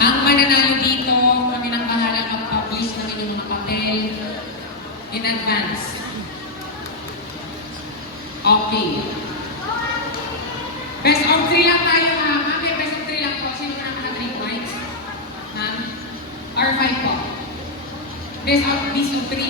Ang mananalo dito, kami nang bahala mag-publish ng inyong mga papel in advance. Okay. Best of 3 lang tayo, ha? Ma'am, best of 3 lang po. Sino ka naman na 3 points? Ma'am? Or 5 po? Best of 3.